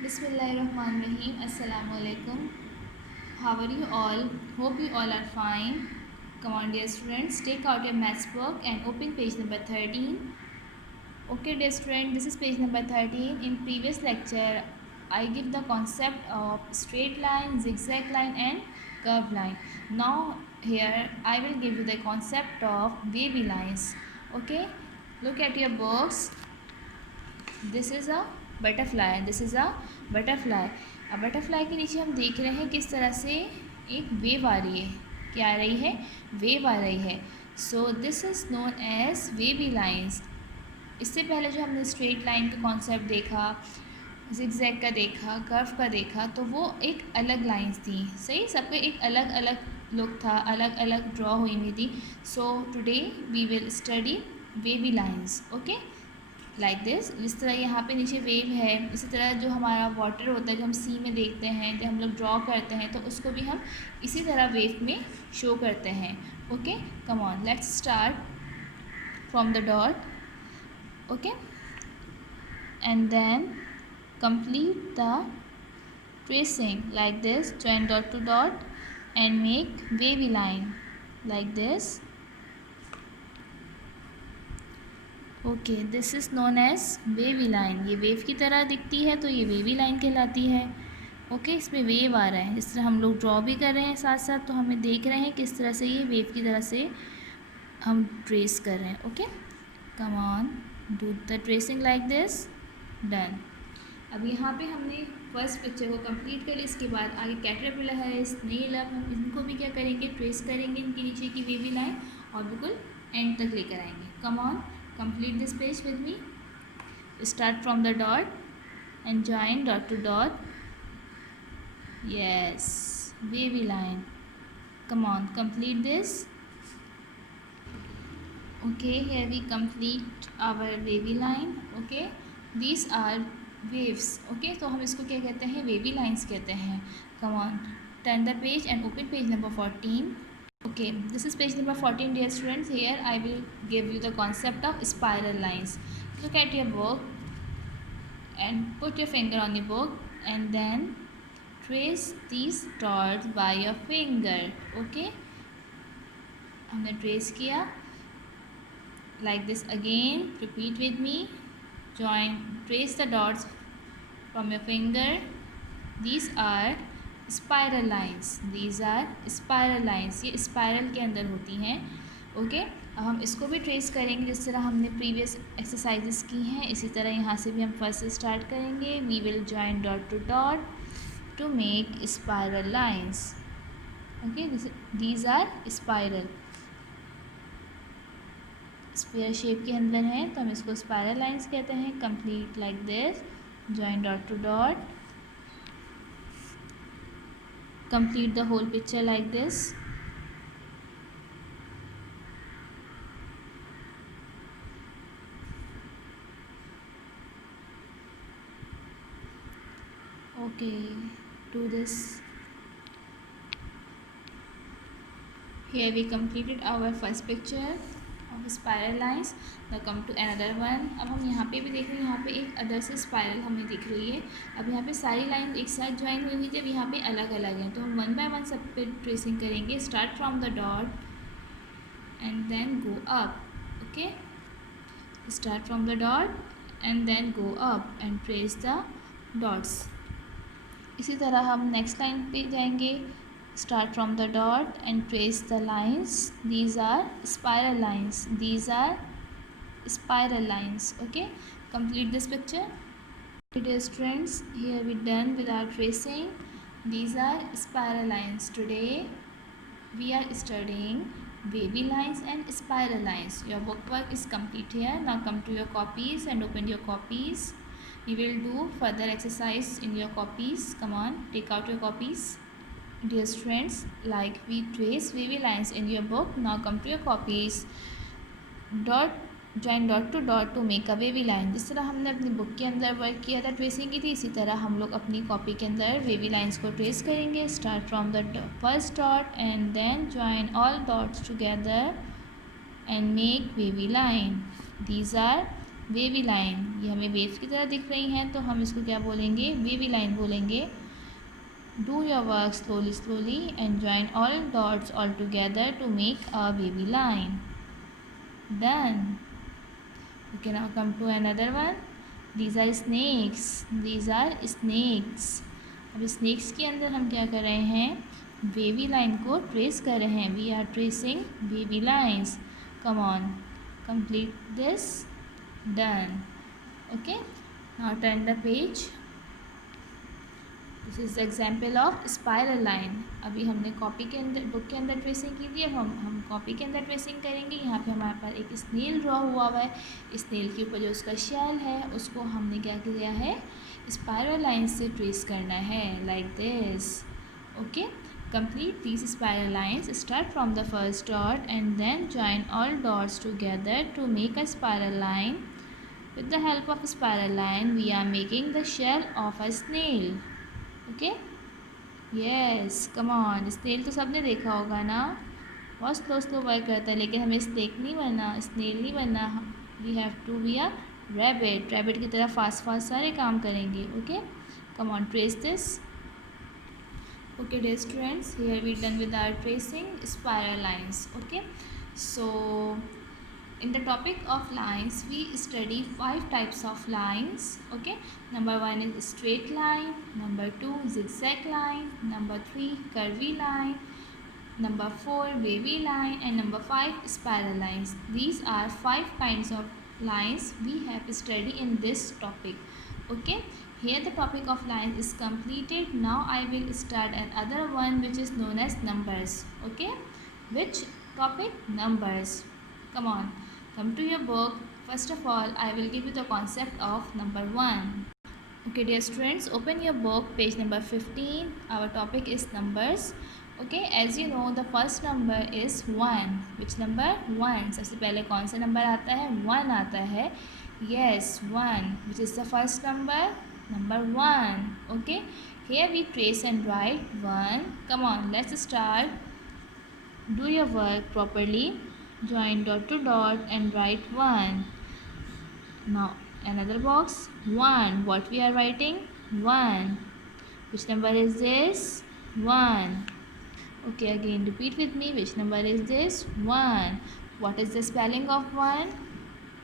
Bismillahirrahmanirrahim. Assalamu alaikum. How are you all? Hope you all are fine. Come on, dear students, take out your maths book and open page number 13. Okay, dear student, this is page number 13. In previous lecture, I give the concept of straight line, zigzag line and curved line. Now here I will give you the concept of wavy lines. Okay, look at your books. This is a butterfly, this is a butterfly. अब butterfly के नीचे हम देख रहे हैं किस तरह से एक वेव आ रही है। क्या आ रही है? वेव आ रही है। So this is known as wavy lines. इससे पहले जो हमने स्ट्रेट लाइन का कॉन्सेप्ट देखा, जिगजैग का देखा, कर्व का देखा, तो वो एक अलग लाइंस थी। सही, सबका एक अलग अलग लुक था, अलग अलग ड्रॉ हुई हुई थी। So today we will study wavy lines. Okay, like this. जिस तरह यहाँ पे नीचे वेव है, इसी तरह जो हमारा वाटर होता है जो हम सी में देखते हैं, जब हम लोग ड्रॉ करते हैं तो उसको भी हम इसी तरह वेव में शो करते हैं। Okay, come on, let's start from the dot. Okay, and then complete the tracing like this, join dot to dot and make wavy line like this. Okay, this is known as wavy line. ये wave की तरह दिखती है तो ये wavy line कहलाती है। Okay, इसमें वेव आ रहा है, जिस तरह हम लोग ड्रॉ भी कर रहे हैं साथ साथ, तो हमें देख रहे हैं किस तरह से ये वेव की तरह से हम ट्रेस कर रहे हैं। Okay, come on, do the tracing like this, done. अब यहाँ पे हमने फर्स्ट पिक्चर को कंप्लीट कर लिया। इसके बाद आगे कैटरपिलर है, स्नेल है, हम इनको भी क्या करेंगे, ट्रेस करेंगे इनके नीचे की वेवी लाइन और बिल्कुल एंड तक लेकर आएंगे। कम on, complete this page with me. Start from the dot and join dot to dot. Yes, wavy line. Come on, complete this. Okay, here we complete our wavy line. Okay, these are waves. Okay, तो हम इसको क्या कहते हैं, wavy lines कहते हैं। Come on, turn the page and open page number 14. Okay, this is page number 14, dear students. Here I will give you the concept of spiral lines. Look at your book and put your finger on the book and then trace these dots by your finger. Okay, हमने trace किया like this. Again repeat with me, trace the dots from your finger. These are spiral lines, these are spiral lines, ये spiral के अंदर होती हैं। Okay, अब हम इसको भी ट्रेस करेंगे जिस तरह हमने प्रीवियस एक्सरसाइजेस की हैं, इसी तरह यहाँ से भी हम फर्स्ट से स्टार्ट करेंगे। We will join dot to dot to make spiral lines. Okay, these are spiral, sphere shape के अंदर हैं तो हम इसको स्पायरल लाइंस कहते हैं। Complete like this, join dot to dot, complete the whole picture like this. Okay, do this. Here we completed our first picture of spiral lines. Now come to another one. अब हम यहाँ पे भी देख रहे हैं, यहाँ पे एक अदर से स्पायरल हमें दिख रही है। अब यहाँ पे सारी लाइन एक साथ ज्वाइन हुई हुई थी, अब यहाँ पे अलग अलग हैं तो हम वन बाय वन सब पे ट्रेसिंग करेंगे। Start from the dot and then go up. Okay, start from the dot and then go up and trace the dots. इसी तरह हम नेक्स्ट लाइन पे जाएंगे। Start from the dot and trace the lines. These are spiral lines. These are spiral lines. Okay, complete this picture. Dear students, here we done with our tracing. These are spiral lines. Today we are studying wavy lines and spiral lines. Your book work is complete here. Now come to your copies and open your copies. We will do further exercise in your copies. Come on, take out your copies. Dear students, like we trace wavy lines in your book, now come to your copies. Join dot to make a wavy line. जिस तरह हमने अपनी book के अंदर work किया था, tracing की थी, इसी तरह हम लोग अपनी कॉपी के अंदर वेवी लाइंस को ट्रेस करेंगे। Start from the first dot and then join all dots together and make wavy line. These are wavy line, ये हमें वेव्स की तरह दिख रही हैं, तो हम इसको क्या बोलेंगे, वेवी लाइन बोलेंगे. Do your work slowly and join all dots all together to make a wavy line. Done. Okay, now come to another one. These are snakes. These are snakes. अब snakes के अंदर हम क्या कर रहे हैं, wavy line को trace कर रहे हैं. We are tracing wavy lines. Come on, complete this. Done. Okay, now turn the page. This is example of spiral line. अभी हमने कॉपी के अंदर, बुक के अंदर ट्रेसिंग की थी, अब हम कॉपी के अंदर ट्रेसिंग करेंगे. यहाँ पे हमारे पास एक स्नेल ड्रॉ हुआ हुआ है. स्नेल के ऊपर जो उसका शेल है उसको हमने क्या किया है, स्पायरल लाइन से ट्रेस करना है, like this. Okay, complete these spiral lines. Start from the first dot and then join all dots together to make a spiral line. With the help of a spiral line, we are making the shell of a snail. Okay, yes, come on. Snail तो सबने देखा होगा ना, बहुत slow work करता है, लेकिन हमें स्नेक नहीं बनना, स्नेल नहीं बनना. We have to be a rabbit. Rabbit की तरह फास्ट सारे काम करेंगे. Okay, come on, trace this. Okay dear students, here we done with our tracing spiral lines. Okay, so in the topic of lines we study 5 types of lines. Okay, number 1 is straight line, number 2 zigzag line, number 3 curvy line, number 4 wavy line, and number 5 spiral lines. These are 5 kinds of lines we have studied in this topic. Okay, here the topic of lines is completed. Now I will start another one which is known as numbers. Okay, which topic? Numbers. Come on, come to your book. First of all, I will give you the concept of number 1. Okay dear students, open your book, page number 15. Our topic is numbers. Okay, as you know the first number is 1. Which number? 1. सबसे पहले कौन सा number आता है? 1 आता है. Yes, 1. Which is the first number? Number 1. Okay, here we trace and write 1. Come on, let's start. Do your work properly. Join dot to dot and write 1. Now another box, 1. What we are writing? 1. Which number is this? 1. Okay, again repeat with me. Which number is this? 1. What is the spelling of 1?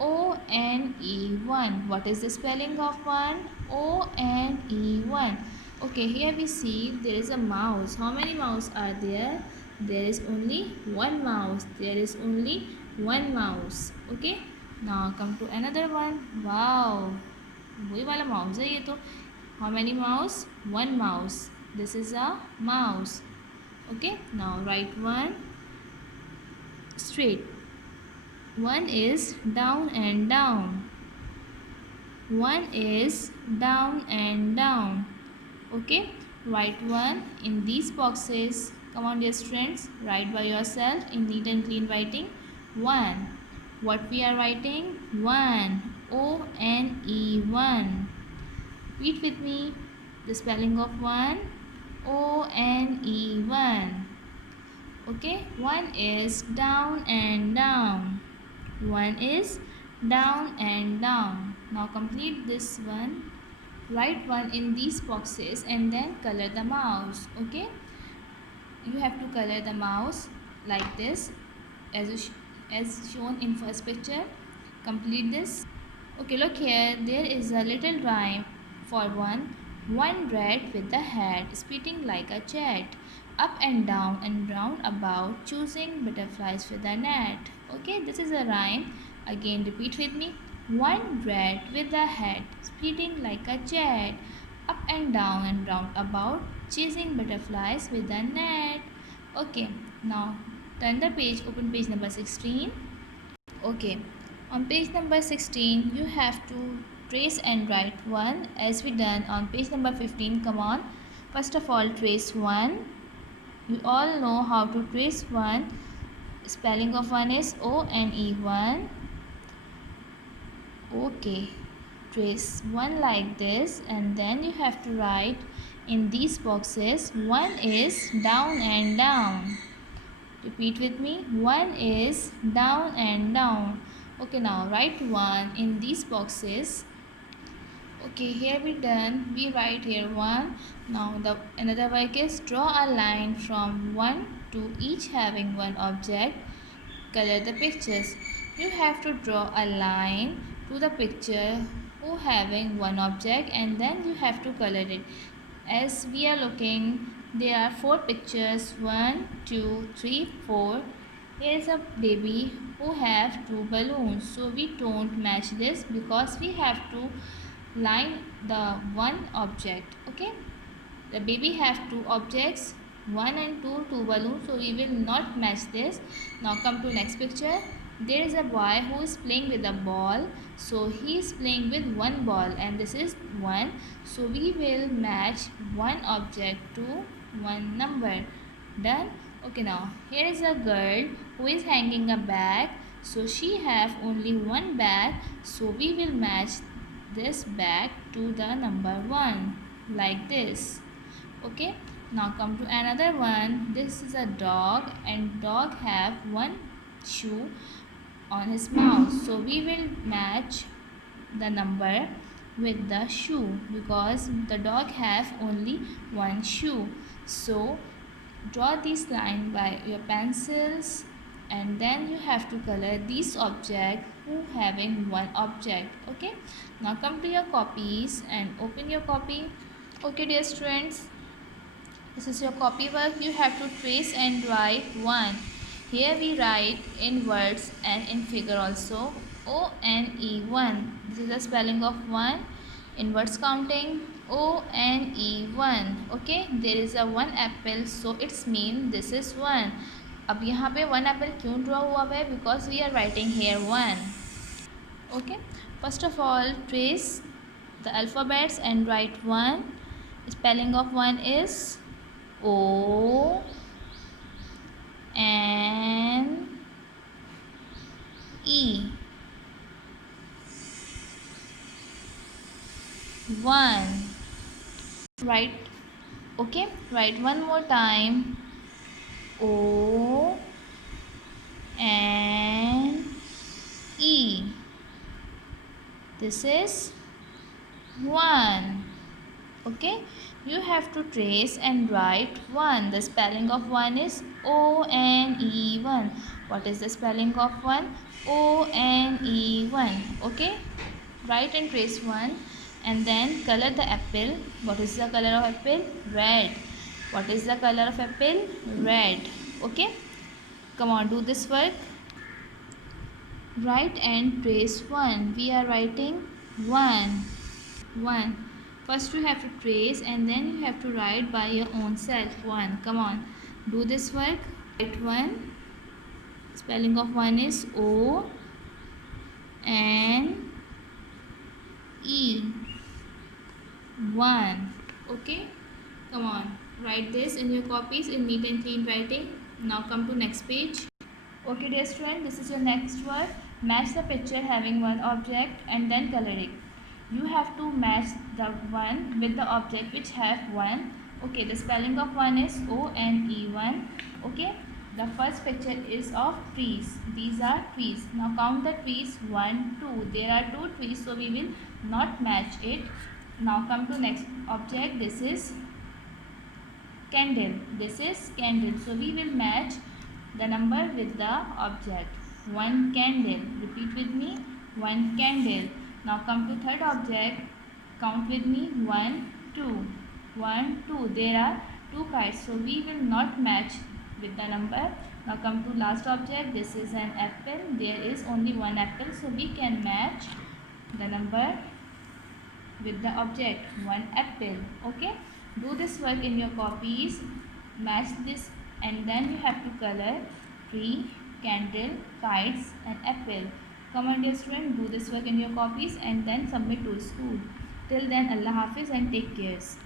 O-N-E, 1. What is the spelling of 1? O-N-E, 1. Okay, here we see there is a mouse. How many mouse are there? There is only one mouse. There is only one mouse. Okay, now come to another one. Wow, वही वाला mouse है ये तो. How many mouse? One mouse. This is a mouse. Okay, now write 1 straight. 1 is down and down. 1 is down and down. Okay, write 1 in these boxes. Come on dear students, write by yourself in neat and clean writing. 1. What we are writing? 1. O-N-E, 1. Repeat with me the spelling of 1. O-N-E, 1. Okay, 1 is down and down. 1 is down and down. Now complete this one. Write 1 in these boxes and then color the mouse. Okay, you have to color the mouse like this as shown in first picture. Complete this. Okay, look here, there is a little rhyme for 1. One rat with a hat, spitting like a cat, up and down and round about, choosing butterflies with a net. Okay, this is a rhyme. Again repeat with me. One rat with a hat, spitting like a cat, up and round about, chasing butterflies with a net. Okay, now turn the page, open page number 16. Okay, on page number 16 you have to trace and write 1 as we done on page number 15. Come on, first of all trace 1. You all know how to trace 1. Spelling of 1 is O-N-E, 1. Okay, trace 1 like this and then you have to write in these boxes. 1 is down and down. Repeat with me. 1 is down and down. Okay, now write 1 in these boxes. Okay, here we done. We write here 1. Now the another work is draw a line from 1 to each having one object. Color the pictures. You have to draw a line to the picture who having one object, and then you have to color it. As we are looking, there are 4 pictures. 1, 2, 3, 4. Here is a baby who have 2 balloons. So we don't match this because we have to line the one object. Okay, the baby have 2 objects, 1 and 2, 2 balloons, so we will not match this. Now come to next picture. There is a boy who is playing with a ball, so he is playing with one ball and this is 1, so we will match one object to one number. Done. Okay, now here is a girl who is hanging a bag, so she have only one bag, so we will match this bag to the number 1 like this. Okay, now come to another one. This is a dog and dog have one shoe on his mouth, so we will match the number with the shoe because the dog have only one shoe. So draw this line by your pencils, and then you have to color these object who having one object. Okay, now come to your copies and open your copy. Okay dear students, this is your copy work. You have to trace and write 1. Here we write in words and in figure also. O-N-E 1. This is the spelling of 1. In words counting, O-N-E 1. Okay, there is a 1 apple, so it's mean this is 1. अब यहाँ पे 1 apple क्यों draw हुआ है? Because we are writing here 1. Okay, first of all trace the alphabets and write 1. Spelling of 1 is O N E 1. Write. Okay, write one more time. O N E. This is 1. Okay, you have to trace and write 1. The spelling of 1 is O-N-E 1. What is the spelling of 1? O-N-E 1. Okay, write and trace 1 and then color the apple. What is the color of apple? Red. What is the color of apple? Red. Okay, come on, do this work. Write and trace 1. We are writing 1. 1. First you have to trace and then you have to write by your own self 1. Come on, do this work. Write 1. Spelling of 1 is O N E 1. Okay, come on, write this in your copies in neat and clean writing. Now come to next page. Okay dear student, this is your next work. Match the picture having one object and then color it. You have to match the one with the object which have 1. Okay, the spelling of 1 is O-N-E 1. Okay, the first picture is of trees. These are trees. Now count the trees. 1, 2. There are 2 trees, so we will not match it. Now come to next object. This is candle. This is candle. So we will match the number with the object. 1 candle. Repeat with me. 1 candle. Now come to third object. Count with me. 1, 2. 1, 2. There are 2 kites, so we will not match with the number. Now come to last object. This is an apple. There is only 1 apple, so we can match the number with the object. 1 apple. Okay. Do this work in your copies. Match this and then you have to color tree, candle, kites and apple. Come on dear student, do this work in your copies and then submit to school. Till then, Allah Hafiz and take care.